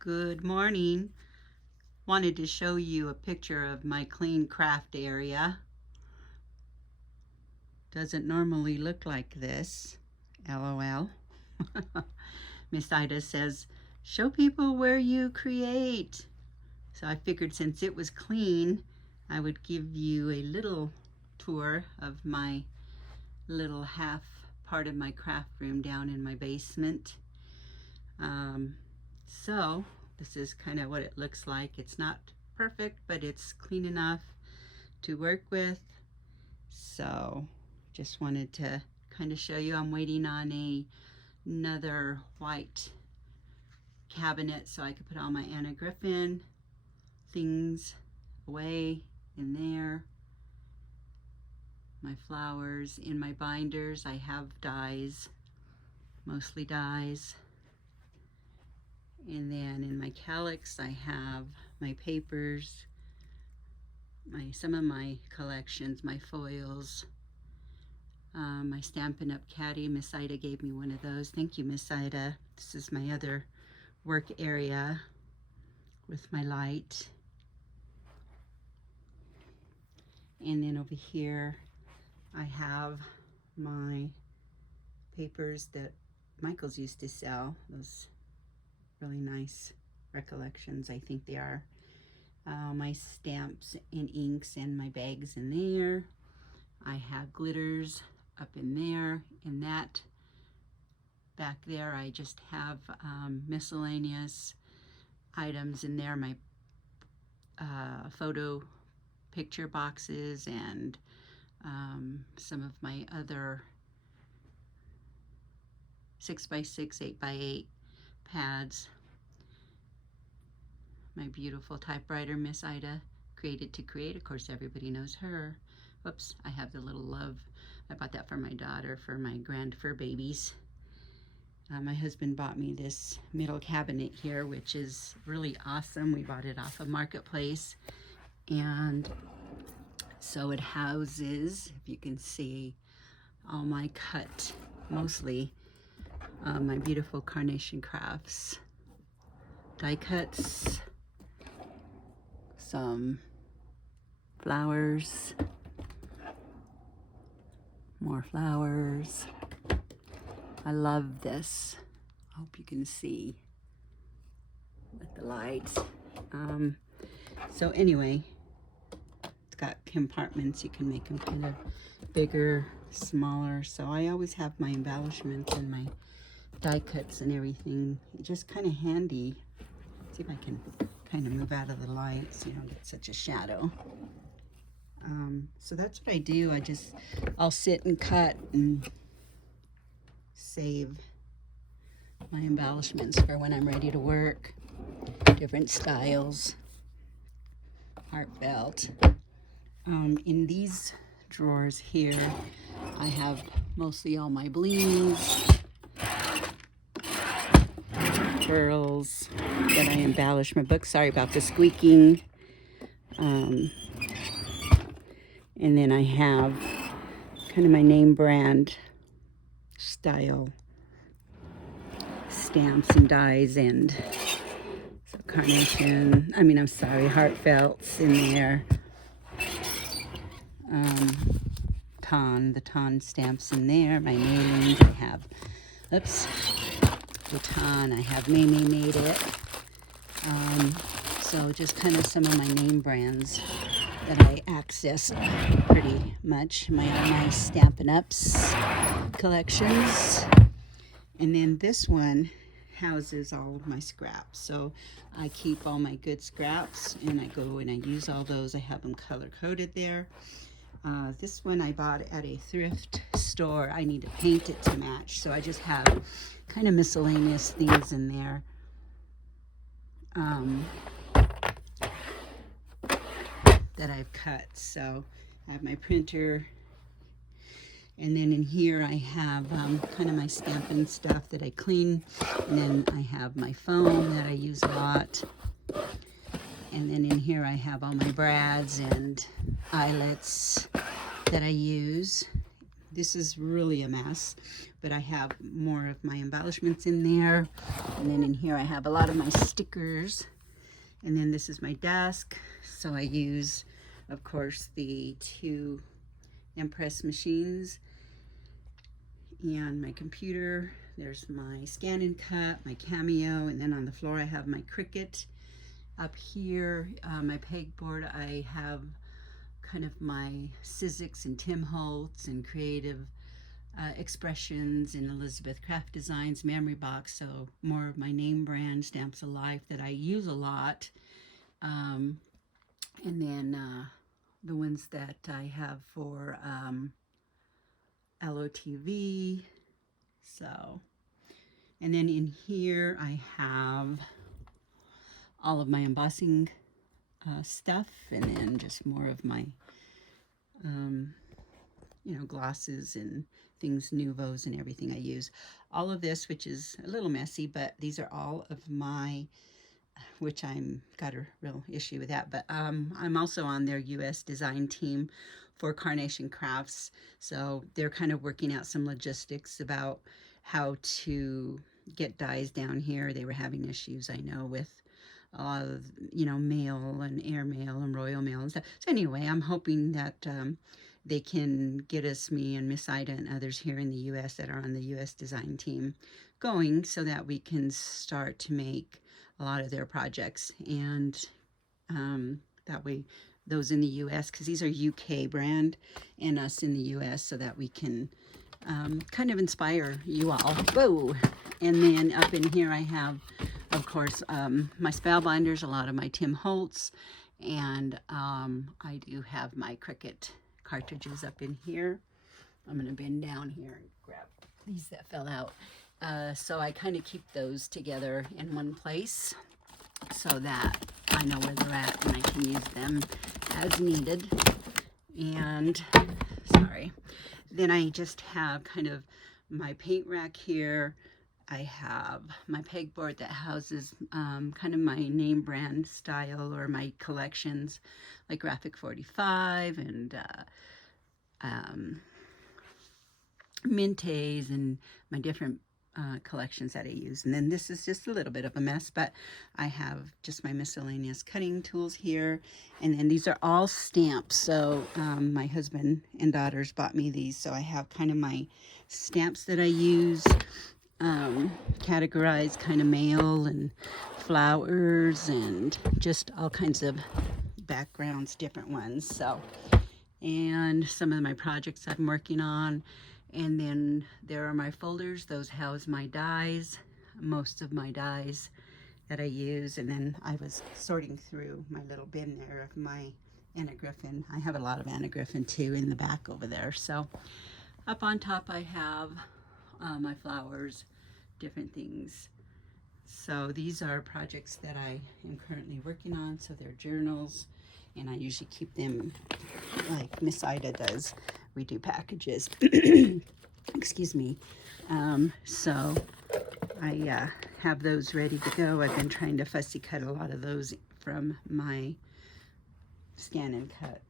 Good morning. Wanted to show you a picture of my clean craft area. Doesn't normally look like this. LOL. Miss Ida says, show people where you create. So I figured since it was clean, I would give you a little tour of my little half part of my craft room down in my basement. So this is kind of what it looks like. It's not perfect, but it's clean enough to work with. So just wanted to kind of show you. I'm waiting on another white cabinet so I could put all my Anna Griffin things away in there. My flowers in my binders. I have dies, mostly dies. And then in my calyx, I have my papers, some of my collections, my foils, my Stampin' Up! Caddy. Miss Ida gave me one of those. Thank you, Miss Ida. This is my other work area with my light. And then over here, I have my papers that Michael's used to sell. Those really nice recollections, I think they are. My stamps and inks and my bags in there. I have glitters up in there. In that back there, I just have miscellaneous items in there. My photo picture boxes and some of my other 6x6, 8x8 pads. My beautiful typewriter Miss Ida created to create. Of course, everybody knows her. Whoops, I have the little love. I bought that for my daughter for my grand fur babies. My husband bought me this middle cabinet here, which is really awesome. We bought it off of Marketplace. And so it houses, if you can see, all my cut, mostly my beautiful Carnation Crafts die cuts, some flowers, more flowers. I love this. I hope you can see with the lights. So anyway, it's got compartments. You can make them kind of bigger, smaller. So I always have my embellishments and my die cuts and everything. It's just kind of handy. See if I can kind of move out of the light so you don't get such a shadow. So that's what I do. I'll sit and cut and save my embellishments for when I'm ready to work. Different styles, heartfelt. In these drawers here, I have mostly all my blings, pearls that I embellish my books. Sorry about the squeaking. And then I have kind of my name brand style stamps and dies and so carnation. Heartfelts in there. The Ton stamps in there. My nailings. I have, the Ton. I have Mamie made it. So just kind of some of my name brands that I access pretty much. My Stampin' Ups collections. And then this one houses all of my scraps. So I keep all my good scraps and I go and I use all those. I have them color coded there. This one I bought at a thrift store. I need to paint it to match. So I just have kind of miscellaneous things in there. That I've cut. So I have my printer, and then in here I have kind of my stamping stuff that I clean, and then I have my foam that I use a lot, and then in here I have all my brads and eyelets that I use. this is really a mess, but I have more of my embellishments in there. And then in here I have a lot of my stickers. And then this is my desk. So I use, of course, the 2 Impress machines and my computer. There's my Scan and Cut, my Cameo, and then on the floor I have my Cricut. Up here, my pegboard, I have kind of my Sizzix and Tim Holtz and Creative Expressions and Elizabeth Craft Designs memory box, so more of my name brand Stamps of Life that I use a lot. And then the ones that I have for LOTV. So, and then in here I have all of my embossing stuff, and then just more of my you know, glosses and things, Nouveaux and everything I use. All of this, which is a little messy, but these are all of my, which I'm got a real issue with that, but I'm also on their US design team for Carnation Crafts, so they're kind of working out some logistics about how to get dies down here. They were having issues, I know, with you know, mail and air mail and royal mail and stuff. So anyway, I'm hoping that they can get us, me and Miss Ida and others here in the US that are on the US design team, going so that we can start to make a lot of their projects. And that way, those in the US, because these are UK brand, and us in the US, so that we can kind of inspire you all. Whoa! And then up in here I have, of course, my Spellbinders, a lot of my Tim Holtz, and I do have my Cricut cartridges up in here. I'm going to bend down here and grab these that fell out. So I kind of keep those together in one place so that I know where they're at and I can use them as needed. And, sorry. Then I just have kind of my paint rack here. I have my pegboard that houses kind of my name brand style or my collections, like Graphic 45 and Mintes and my different collections that I use. And then this is just a little bit of a mess, but I have just my miscellaneous cutting tools here. And then these are all stamps. So my husband and daughters bought me these. So I have kind of my stamps that I use, categorized kind of mail and flowers and just all kinds of backgrounds, different ones. So, and some of my projects I'm working on. And then there are my folders. Those house my dies, most of my dies that I use. And then I was sorting through my little bin there of my Anna Griffin. I have a lot of Anna Griffin too in the back over there. So up on top I have my flowers, different things. So these are projects that I am currently working on. So they're journals, and I usually keep them like Miss Ida does. We do packages. Excuse me. So I have those ready to go. I've been trying to fussy cut a lot of those from my Scan and Cut.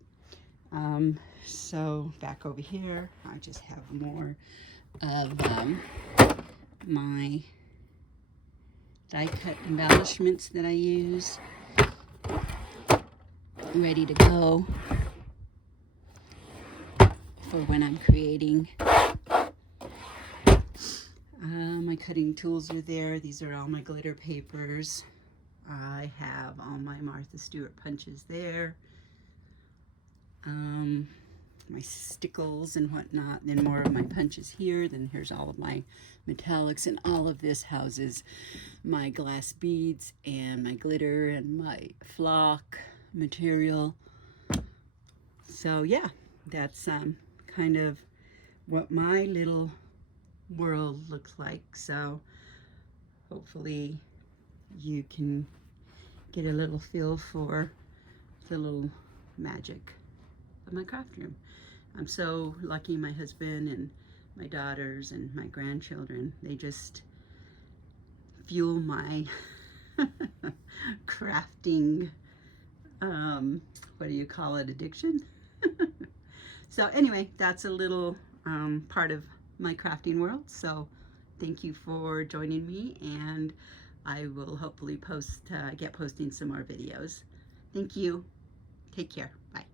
So back over here, I just have more of my die cut embellishments that I use, ready to go for when I'm creating. My cutting tools are there. These are all my glitter papers. I have all my Martha Stewart punches there. My stickles and whatnot. Then more of my punches here. Then here's all of my metallics, and all of this houses my glass beads and my glitter and my flock material. So yeah, that's kind of what my little world looks like. So hopefully you can get a little feel for the little magic of my craft room. I'm so lucky. My husband and my daughters and my grandchildren, they just fuel my crafting, what do you call it, addiction? So anyway, that's a little part of my crafting world. So thank you for joining me, and I will hopefully get posting some more videos. Thank you. Take care. Bye.